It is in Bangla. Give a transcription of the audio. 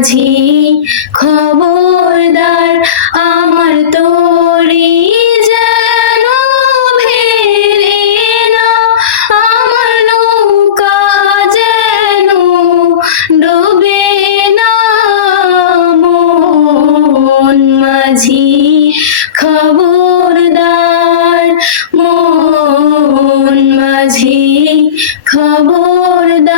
মাঝি খবরদার আমার তোরি যেন ফেলে আমার নৌকা যেন ডোবে না খবরদার মন মাঝি, খবরদার